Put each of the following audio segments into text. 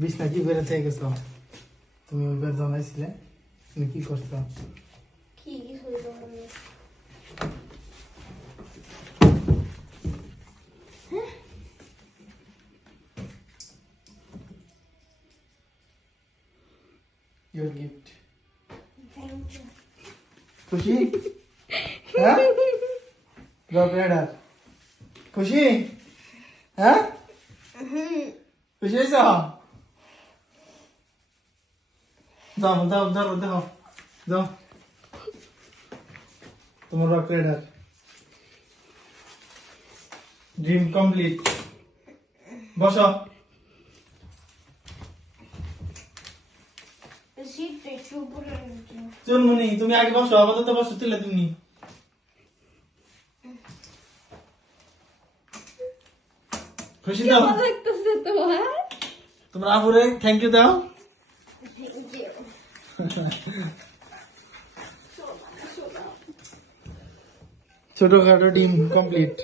বিছনা কি বেড়ে থেকে গেছো তুমি ওইবার জানাইছিলে তুমি কি করছো কি হইলো your gift থ্যাংক ইউ খুশি হ্যাঁ রবেডা খুশি হ্যাঁ খুশি হয়েছ দাও দাও দাও দাও দাও তোমার রকেডার ড্রিম কমপ্লিট বসো সিটটা একটু উপরে রাখো। চুনমুনি তুমি আগে বসো আপাতত বসো তুলে তুমি খুশি দাও ভালো লাগতেছে তোমার তোমার আপুরে থ্যাংক ইউ দাও থ্যাংক ইউ ছোটখাটো ডিম কমপ্লিট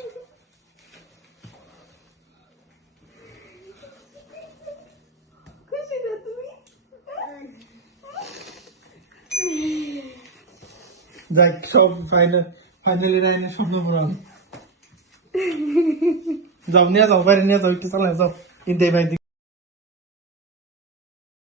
খুশি না তুমি যাক সব ফাইনালি রাইনের স্বপ্ন পূরণ যাও নিয়ে যাও বাইরে নিয়ে যাও একটু চালায় যাও ইন্টাই ভাই